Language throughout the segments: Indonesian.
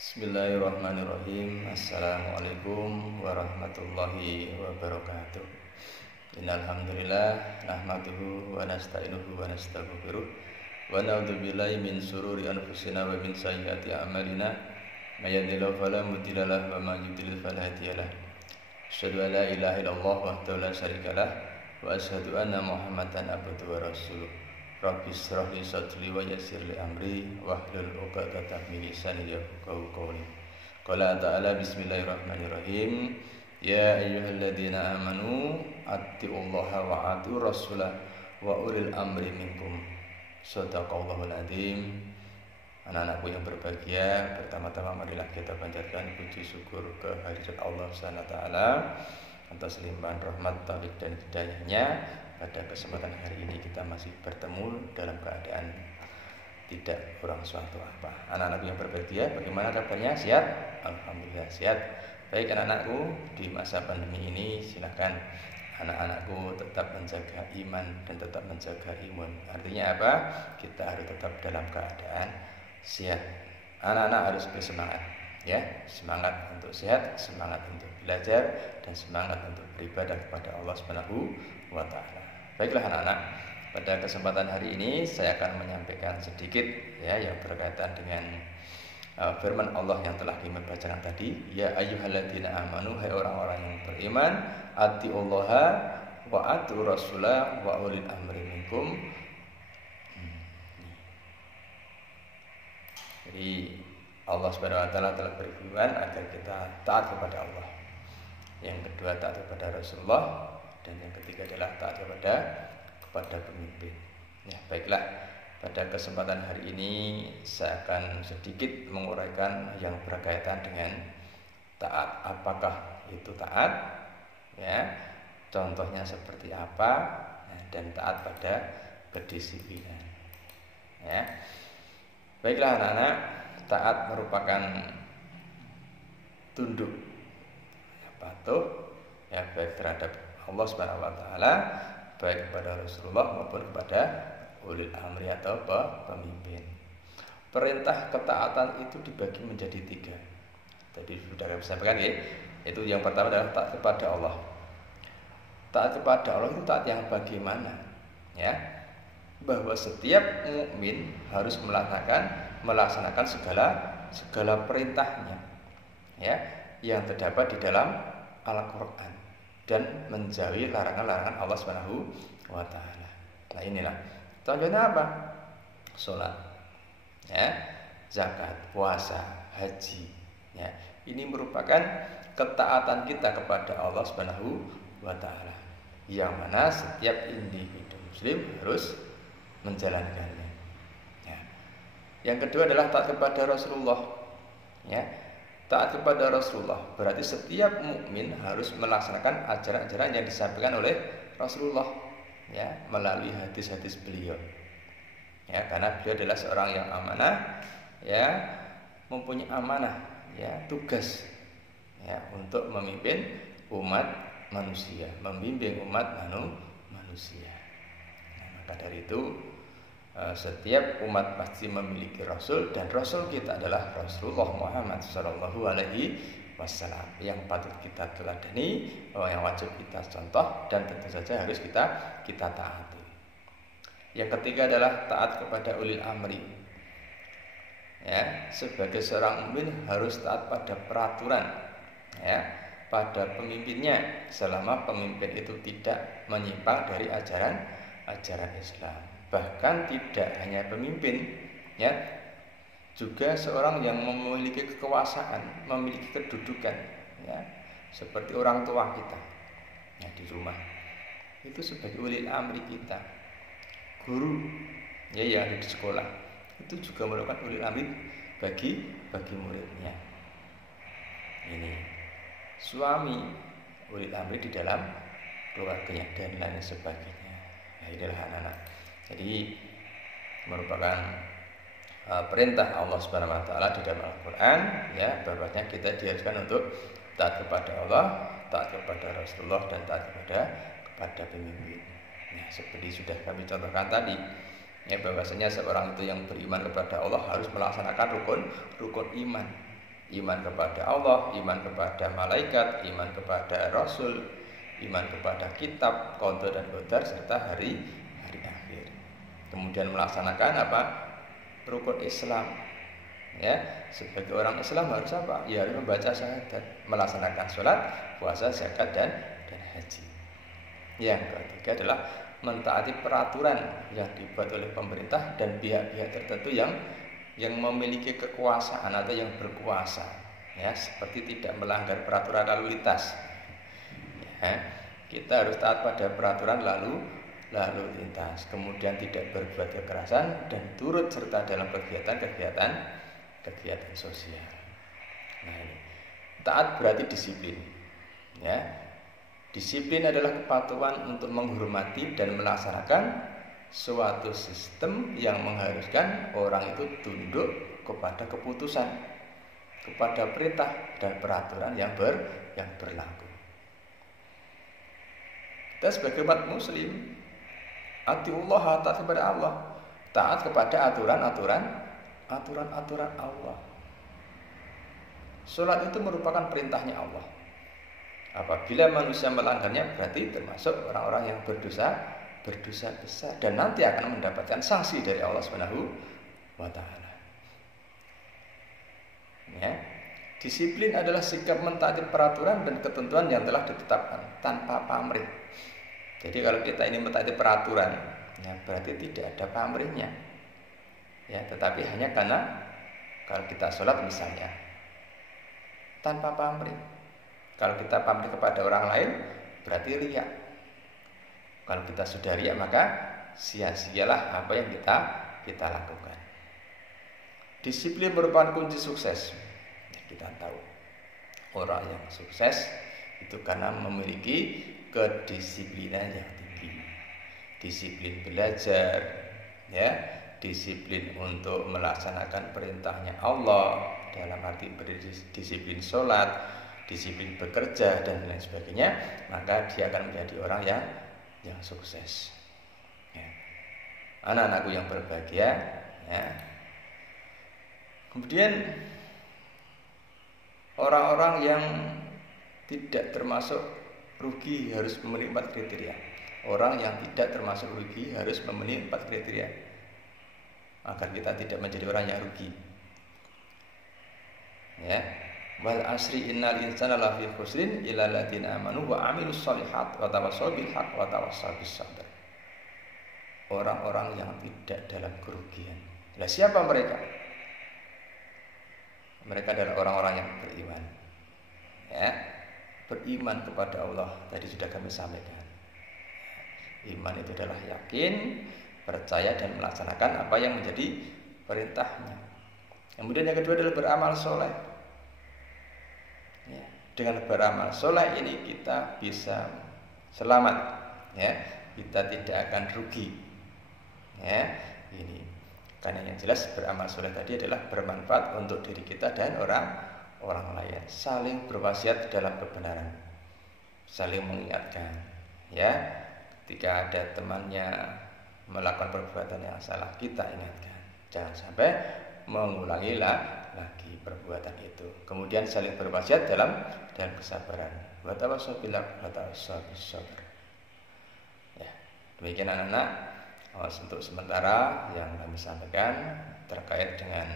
Bismillahirrahmanirrahim. Assalamualaikum warahmatullahi wabarakatuh. Innal hamdalillah nahmaduhu wa nasta'inuhu wa nastaghfiruh wa na'udzubillahi min shururi anfusina wa min sayyiati a'malina. May yahdihillahu fala mudilla lahu wa may yudlil fala hadiya lahu. Asyhadu an la ilaha illallah wahdahu la syarika lahu wa asyhadu anna Muhammadan abduhu wa rasuluh. Rabbi shrah li sadri wa yassir li amri wahlul 'uqdatam min lisani yafqahu qawli. Qala ta'ala bismillahirrahmanirrahim. Ya ayyuhalladzina amanu atti'ullaha wa ati'ur rasulah wa ulil amri minkum. Shadaqallahul adzim. Anak-anakku yang berbahagia, pertama-tama marilah kita panjatkan puji syukur kehadirat Allah Subhanahu wa taala atas limpahan rahmat, taufik dan hidayahnya. Pada kesempatan hari ini kita masih bertemu dalam keadaan tidak kurang suatu apa. Anak-anak yang berbahagia, bagaimana kabarnya? Sehat? Alhamdulillah sehat. Baik anak-anakku, di masa pandemi ini silakan anak-anakku tetap menjaga iman dan tetap menjaga imun. Artinya apa? Kita harus tetap dalam keadaan sehat. Anak-anak harus bersemangat, ya, semangat untuk sehat, semangat untuk belajar, dan semangat untuk beribadah kepada Allah Subhanahu wa taala. Baiklah anak-anak, pada kesempatan hari ini saya akan menyampaikan sedikit ya yang berkaitan dengan firman Allah yang telah dibacakan tadi. Ya ayyuhalladzina amanu, hai orang-orang yang beriman, atiullaha wa atiur rasulah wa ulil amri minkum. Jadi Allah Subhanahu wa taala telah berfirman agar kita taat kepada Allah. Yang kedua taat kepada Rasulullah, dan yang ketiga adalah taat kepada pemimpin. Ya, baiklah. Pada kesempatan hari ini saya akan sedikit menguraikan yang berkaitan dengan taat. Apakah itu taat? Ya, contohnya seperti apa? Dan taat pada kedisiplinan. Ya. Baiklah anak-anak, taat merupakan tunduk, patuh, ya, baik terhadap Allah Subhanahu wa taala, baik kepada Rasulullah maupun kepada ulil amri atau pemimpin. Perintah ketaatan itu dibagi menjadi 3. Tadi sudah saya sampaikan ya. Itu yang pertama adalah taat kepada Allah. Taat kepada Allah itu taat yang bagaimana? Ya. Bahwa setiap mukmin harus melaksanakan segala perintahnya, ya, yang terdapat di dalam Al-Qur'an, dan menjauhi larangan-larangan Allah Subhanahu wa taala. Nah, inilah contohnya apa? Salat, ya, zakat, puasa, haji, ya. Ini merupakan ketaatan kita kepada Allah Subhanahu wa taala, yang mana setiap individu muslim harus menjalankannya. Ya. Yang kedua adalah taat kepada Rasulullah. Ya. Taat kepada Rasulullah berarti setiap mukmin harus melaksanakan ajaran-ajaran yang disampaikan oleh Rasulullah, ya, melalui hadis-hadis beliau. Ya, karena beliau adalah seorang yang amanah, ya, mempunyai amanah, ya, tugas, ya, untuk memimpin umat manusia, membimbing umat manusia. Nah, maka dari itu setiap umat pasti memiliki Rasul, dan Rasul kita adalah Rasulullah Muhammad Sallallahu Alaihi Wasallam yang patut kita teladani, yang wajib kita contoh, dan tentu saja harus kita taati. Yang ketiga adalah taat kepada ulil amri. Ya, sebagai seorang mukmin harus taat pada peraturan, ya, pada pemimpinnya, selama pemimpin itu tidak menyimpang dari ajaran Islam. Bahkan tidak hanya pemimpin, ya, juga seorang yang memiliki kekuasaan, memiliki kedudukan, ya, seperti orang tua kita, ya, di rumah itu sebagai ulil amri kita. Guru, ya, yang ada di sekolah itu juga merupakan ulil amri bagi muridnya. Ini suami, ulil amri di dalam keluarganya, dan lain sebagainya. Nah, inilah anak-anak. Jadi merupakan perintah Allah Subhanahu wa taala di dalam Al-Qur'an, ya, bahwasanya kita diharuskan untuk taat kepada Allah, taat kepada Rasulullah, dan taat kepada pemimpin. Nah, seperti sudah kami contohkan tadi, ya, bahwasanya seorang itu yang beriman kepada Allah harus melaksanakan rukun iman, Iman kepada Allah, iman kepada malaikat, iman kepada Rasul, iman kepada kitab, qada dan qadar serta hari akhir. Kemudian melaksanakan apa? Rukun Islam. Ya, sebagai orang Islam harus apa? Ya harus membaca syahadat, melaksanakan sholat, puasa, zakat dan haji. Yang ketiga adalah mentaati peraturan yang dibuat oleh pemerintah dan pihak-pihak tertentu yang memiliki kekuasaan atau yang berkuasa. Ya, seperti tidak melanggar peraturan lalu lintas. Ya, kita harus taat pada peraturan lalu lintas. Kemudian tidak berbuat kekerasan dan turut serta dalam kegiatan sosial. Nah, ini taat berarti disiplin. Ya, disiplin adalah kepatuhan untuk menghormati dan melaksanakan suatu sistem yang mengharuskan orang itu tunduk kepada keputusan, kepada perintah dan peraturan yang berlaku. Kita sebagai umat muslim, atiullah, taat kepada Allah, taat kepada aturan-aturan Allah. Salat itu merupakan perintahnya Allah. Apabila manusia melanggarnya berarti termasuk orang-orang yang berdosa besar dan nanti akan mendapatkan sanksi dari Allah Subhanahu wa taala. Ya. Disiplin adalah sikap mentaati peraturan dan ketentuan yang telah ditetapkan tanpa pamrih. Jadi kalau kita ini mentaati peraturan, ya berarti tidak ada pamrihnya. Ya, tetapi hanya karena kalau kita sholat misalnya tanpa pamrih. Kalau kita pamrih kepada orang lain berarti riya. Kalau kita sudah riya maka sia-sialah apa yang kita lakukan. Disiplin merupakan kunci sukses. Ya, kita tahu orang yang sukses itu karena memiliki kedisiplinan yang tinggi. Disiplin belajar, ya, disiplin untuk melaksanakan perintahnya Allah dalam arti berdisiplin sholat, disiplin bekerja dan lain sebagainya, maka dia akan menjadi orang yang sukses. Ya. Anak-anakku yang berbahagia, ya. Kemudian orang-orang yang tidak termasuk rugi harus memenuhi 4 kriteria. Orang yang tidak termasuk rugi harus memenuhi 4 kriteria agar kita tidak menjadi orang yang rugi. Ya, wal asri innal insana lafi khusrin illa alladziina amanu wa 'amilus shalihat wa tawassaw bil haqq wa tawassaw bis sabr. Orang-orang yang tidak dalam kerugian. Lah siapa mereka? Mereka adalah orang-orang yang beriman. Ya, beriman kepada Allah. Tadi sudah kami sampaikan. Iman itu adalah yakin, percaya dan melaksanakan apa yang menjadi perintahnya. Kemudian yang kedua adalah beramal soleh. Ya, dengan beramal soleh ini kita bisa selamat. Ya, kita tidak akan rugi. Ya, ini karena yang jelas beramal soleh tadi adalah bermanfaat untuk diri kita dan orang lain. Saling berwasiat dalam kebenaran, saling mengingatkan. Ya. Ketika ada temannya melakukan perbuatan yang salah, kita ingatkan. Jangan sampai mengulangi lagi perbuatan itu. Kemudian saling berwasiat dalam kesabaran. Wa tawassaw bil haqq wa tawassaw bis sabr. Ya, demikian anak-anak untuk sementara yang kami sampaikan terkait dengan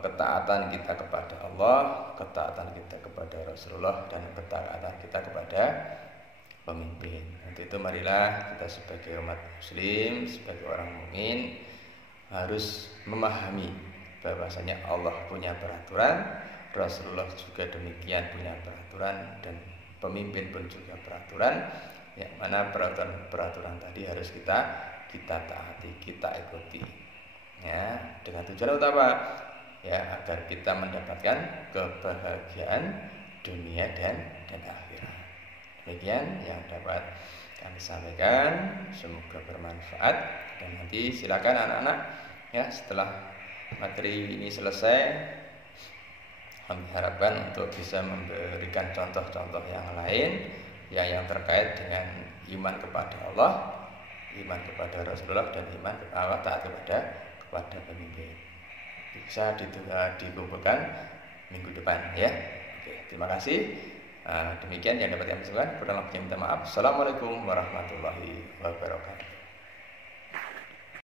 ketaatan kita kepada Allah, ketaatan kita kepada Rasulullah dan ketaatan kita kepada pemimpin. Untuk itu marilah kita sebagai umat muslim, sebagai orang mukmin harus memahami bahwasanya Allah punya peraturan, Rasulullah juga demikian punya peraturan dan pemimpin pun juga peraturan, yang mana peraturan tadi harus kita taati, kita ikuti. Ya, dengan tujuan utama ya agar kita mendapatkan kebahagiaan dunia dan akhirat. Demikian yang dapat kami sampaikan, semoga bermanfaat dan nanti silakan anak-anak ya setelah materi ini selesai kami harapkan untuk bisa memberikan contoh-contoh yang lain yang terkait dengan iman kepada Allah, iman kepada Rasulullah dan iman taat kepada pemimpin. bisa dikumpulkan minggu depan ya. Oke, terima kasih. Demikian yang dapat kami sampaikan. Kurang lebihnya minta maaf. Assalamualaikum warahmatullahi wabarakatuh.